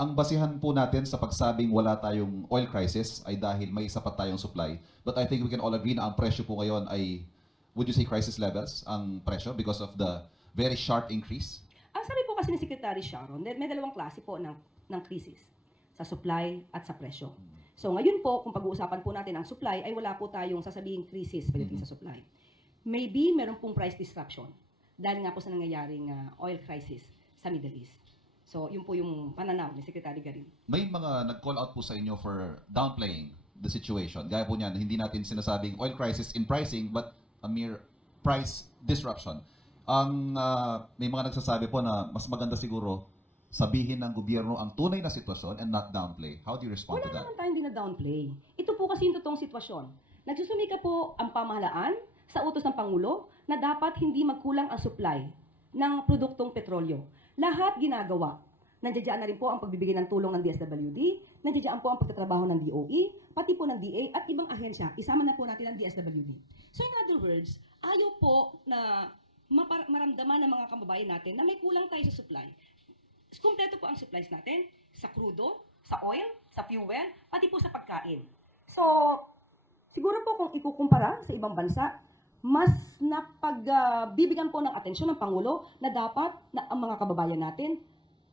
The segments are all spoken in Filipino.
ang basihan po natin sa pagsabing wala tayong oil crisis ay dahil may sapat tayong supply. But I think we can all agree na ang presyo po ngayon ay, would you say crisis levels, ang presyo because of the very sharp increase? Ang sabi po kasi ni Secretary Sharon, may dalawang klase po ng krisis, sa supply at sa presyo. So ngayon po, kung pag-uusapan po natin ang supply, ay wala po tayong sasabing krisis pagdating sa supply. Maybe meron pong price disruption dahil nga po sa nangyayaring oil crisis sa Middle East. So yun po yung pananaw ni Secretary Garin. May mga nag-call out po sa inyo for downplaying the situation. Gaya po niyan, hindi natin sinasabing oil crisis in pricing but a mere price disruption. May mga nagsasabi po na mas maganda siguro sabihin ng gobyerno ang tunay na sitwasyon and not downplay. How do you respond Wala to that? naman tayong dina-downplay. Ito po kasi yung totoong sitwasyon. Nagsusumika po ang pamahalaan sa utos ng Pangulo na dapat hindi magkulang ang supply ng produktong petrolyo. Lahat ginagawa. Nandiyan na rin po ang pagbibigay ng tulong ng DSWD, nandiyan po ang pagtatrabaho ng DOE, pati po ng DA at ibang ahensya. Isama na po natin ang DSWD. So in other words, ayaw po na maramdaman ng mga kababayan natin na may kulang tayo sa supply. Kumpleto po ang supplies natin sa crudo, sa oil, sa fuel, pati po sa pagkain. So, siguro po kung ikukumpara sa ibang bansa, mas napagbibigyan po ng atensyon ng Pangulo na dapat na ang mga kababayan natin,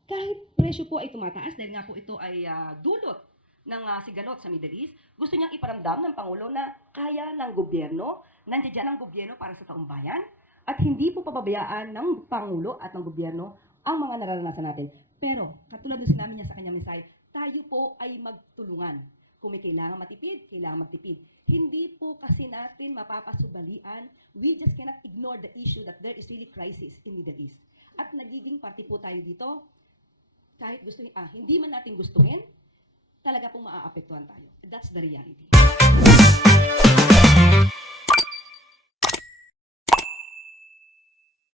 kahit presyo po ay tumataas, dahil nga po ito ay dulot ng sigalot sa Middle East, gusto niyang iparamdam ng Pangulo na kaya ng gobyerno, nandiyan ang gobyerno para sa taong bayan, at hindi po pababayaan ng Pangulo at ng gobyerno ang mga nararanasan natin. Pero, katulad ng sinabi niya sa kanyang mensahe, tayo po ay magtulungan. Kung may kailangan matipid, kailangan magtipid. Hindi po kasi natin mapapasubalian. We just cannot ignore the issue that there is really crisis in Middle East. At nagiging party po tayo dito, kahit gusto, hindi man natin gustuhin, talaga pong maaapektuhan tayo. That's the reality.